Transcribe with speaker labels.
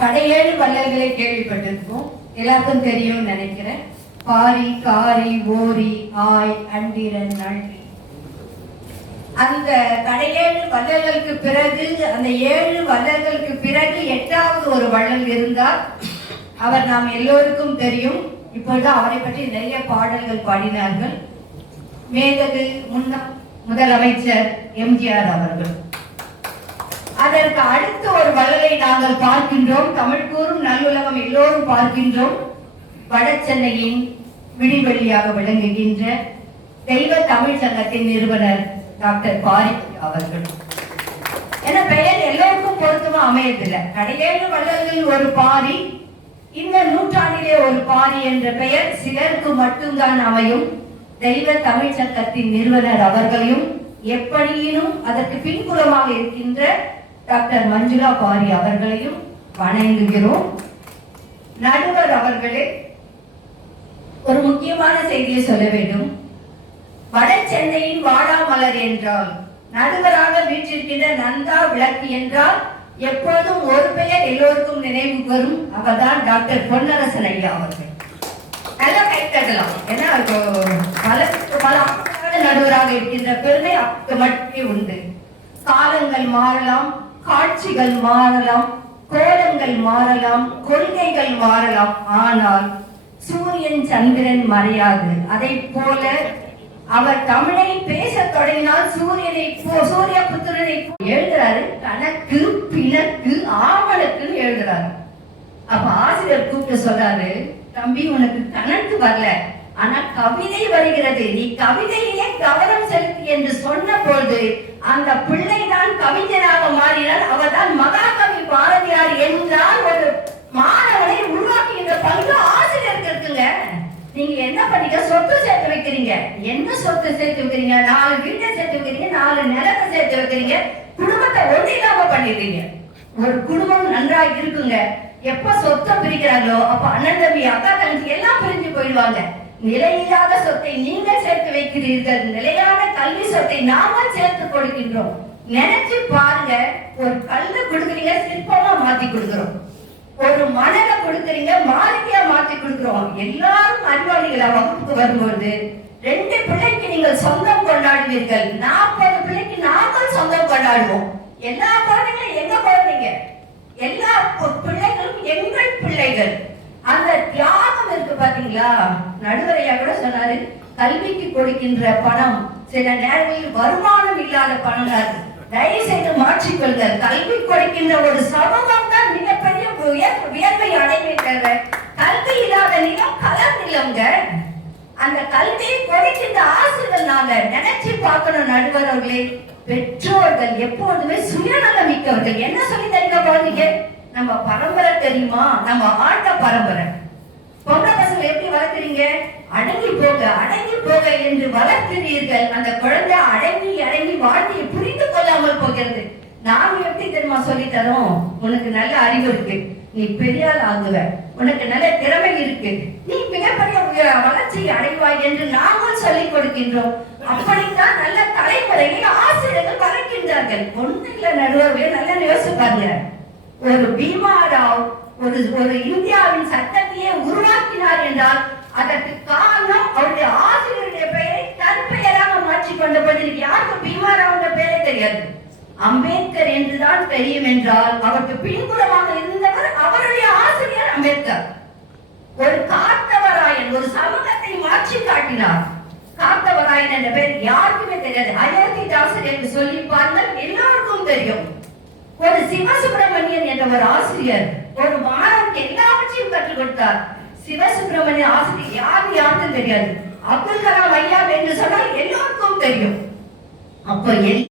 Speaker 1: கடையேழு வள்ளல்களை கேள்விப்பட்டிருக்கோம் எல்லாருக்கும் தெரியும்னு நினைக்கிறேன். பாரி காரி ஓரி ஆய் அண்டிரன் நன்றி அந்த கடையேழு வள்ளல்களுக்கு பிறகு அந்த ஏழு வள்ளல்களுக்கு பிறகு எட்டாவது ஒரு வள்ளல் இருந்தார். அவர் நாம் எல்லோருக்கும் தெரியும். இப்பொழுது அவரை பற்றி நிறைய பாடல்கள் பாடினார்கள். மேதகு முன்னாள் முதலமைச்சர் எம்ஜிஆர் அவர்கள். அதற்கு அடுத்த ஒரு வள்ளலை நாங்கள் பார்க்கின்றோம். தமிழ் கூறும் நல்லுலகம் எல்லோரும் பார்க்கின்றோம். வட சென்னையின் விடிவெளியாக விளங்குகின்ற தெய்வ தமிழ் சங்கத்தின் நிறுவனர் டாக்டர் பாரி அவர்கள். என பெயர் எல்லோருக்கும் பொருத்தமா அமையதில்லை கடையேழு வள்ளல்களில் ஒரு பாரி இந்த நூற்றாண்டிலே ஒரு பாரி என்ற பெயர் சிலருக்கு மட்டும்தான் அமையும். தெய்வ தமிழ் சங்கத்தின் நிறுவனர் அவர்களையும் எப்படியினும் அதற்கு பின்புறமாக இருக்கின்ற டாக்டர் மஞ்சுளா பாரி அவர்களையும் வணங்குகிறோம். நடுவர் அவர்களே ஒரு முக்கியமான செய்தியை சொல்ல வேண்டும். வட சென்னையின் வாடாமலர் என்றால் நடுவராக வீற்றிருக்கின்ற நந்தா விளக்கு என்றால் எப்போதும் ஒரு பெயர் எல்லோருக்கும் நினைவு வரும். அவர்தான் டாக்டர் பொன்னரசன் ஐயா அவர்கள். நல்லா கை தட்டலாம் ஏன்னா பல பல நடுவராக இருக்கின்ற பெருமை அவருக்கு மட்டுமே உண்டு. காலங்கள் மாறலாம் காட்சிகள் மாறலாம் கோலங்கள் மாறலாம் கொள்கைகள் மாறலாம். ஆனால் சூரியன் சந்திரன் மறையாது. அதை போல அவர் தமிழை பேசத் தொடங்கினால் சூரியனை போ- சூரிய புத்திரனை போ- எழுதுறாரு. கணக்கு பிணக்கு ஆவணக்குன்னு எழுதுறாரு. அப்ப ஆசிரியர் கூப்பிட்டு சொல்றாரு தம்பி உனக்கு கணக்கு வரல. ஆனால் கவிதை வருகிறது. நீ கவிதையிலே கவனம் செலுத்தி என்று சொன்ன பொழுது அந்த பிள்ளை தான் கவிஞராக மாறினார் அவர்தான் மகாகவி பாரதியார் என்றால் ஒரு மாணவனை உருவாக்குகின்ற பங்கு ஆசிரியருக்கு இருக்குங்க. நீங்க என்ன பண்ணீங்க சொத்து சேர்த்து வைக்கிறீங்க. என்ன சொத்து சேர்த்து வைக்கிறீங்க? நாலு வீட்டை சேர்த்து வைக்கிறீங்க நாலு நிலத்தை சேர்த்து வைக்கிறீங்க. குடும்பத்தை ஒண்ணு இல்லாம பண்ணிடுறீங்க. ஒரு குடும்பம் நன்றாக இருக்குங்க. எப்ப சொத்தை பிரிக்கிறாங்களோ அப்ப அண்ணன் தம்பி அக்கா தங்கச்சி எல்லாம் பிரிஞ்சு போயிடுவாங்க. நிலையில்லாத சொத்தை நீங்கள் சேர்த்து வைக்கிறீர்கள். நிலையான கல்வி சொத்தை நாங்கள் சேர்த்து கொடுக்கின்றோம். நினைச்சு பாருங்க ஒரு கல்லு கொடுக்குறீங்க சிற்பமா மாத்தி கொடுக்குறோம். ஒரு மணலை கொடுக்குறீங்க மாளிகையா மாத்தி கொடுக்குறோம். எல்லாரும் அறிவாளிகளா வகுப்புக்கு வரும்போது ரெண்டு பிள்ளைக்கு நீங்கள் சொந்தம் கொண்டாடுவீர்கள். நாற்பது பிள்ளைக்கு நாங்கள் சொந்தம் கொண்டாடுவோம். எல்லா குழந்தைங்களும் எங்க குழந்தைங்க? எல்லா பிள்ளைகளும் எங்க இருக்கு பாத்தீங்களா நடுவரையா கூட சொன்னாரு கல்விக்கு கொடுக்கின்ற பணம் சில நேரங்களில் வருமானம் இல்லாத பணம் தயவு செய்து மாற்றிக்கொள்க. கல்வி கொடுக்கின்ற ஒரு சமூகம் தான் மிகப்பெரிய உயர் உயர்வை கல்வி இல்லாத நிலம் கலர் நிலங்க அந்த கல்வியை கொடுக்கின்ற ஆசிரியர்கள் நாங்க நினைச்சு பார்க்கணும் நடுவர்களே பெற்றோர்கள் எப்போதுமே சுயநலம் மிக்கவர்கள் என்ன சொல்லி தருங்க குழந்தைங்க நம்ம பரம்பரை தெரியுமா? நம்ம ஆட்ட பரம்பரை. நீங்க அடங்கி போக அடங்கி போக என்று வளர்க்கிறீர்கள். அந்த குழந்தை அடங்கி அடங்கி வாழ்க்கையை புரிந்து கொள்ளாமல் போகிறது. நாம் எப்படி தெரியுமா சொல்லி தரோம்? உனக்கு நல்ல அறிவு இருக்கு. நீ பெரிய ஆள் ஆகுவ. உனக்கு நல்ல திறமை இருக்கு. நீ மிகப்பெரிய வளர்ச்சி அடைவாய் என்று நாங்கள் சொல்லிக் கொடுக்கின்றோம். அப்படித்தான் நல்ல தலைமுறையை ஆசிரியர்கள் வளர்க்கின்றார்கள். ஒன்றில் நடுவர்களே நல்லா யோசிச்சு பாருங்க ஒரு பீமாராவ் ஒரு ஒரு இந்தியாவின் சட்டத்தையே உருவாக்கினார் என்றால் அதற்கு காரணம் அவருடைய ஆசிரியருடைய பெயரை தன் பெயராக மாற்றிக் கொண்ட பதில் யாருக்கும் பீமாராவுடைய பெயரே தெரியாது. அம்பேத்கர் என்றுதான் தெரியும் என்றால் அவருக்கு பின்புறமாக இருந்தவர் அவருடைய ஆசிரியர் அம்பேத்கர். ஒரு காத்தவராயன் ஒரு சமூகத்தை மாற்றி காட்டினார். காத்தவராயன் என்ற பெயர் யாருக்குமே தெரியாது. அயோத்திதாசர் என்று சொல்லி பார்த்தால் எல்லோருக்கும் தெரியும். ஒரு சிவசுப்பிரமணியன் என்ற ஒரு ஆசிரியர் ஒரு மாணவனுக்கு எல்லாவற்றையும் கற்றுக் கொடுத்தார். சிவசுப்பிரமணிய ஆசிரியர் யாரு யாருக்கும் தெரியாது. அப்துல் கலாம் ஐயா என்று சொன்னால் எல்லோருக்கும் தெரியும். அப்போ எல்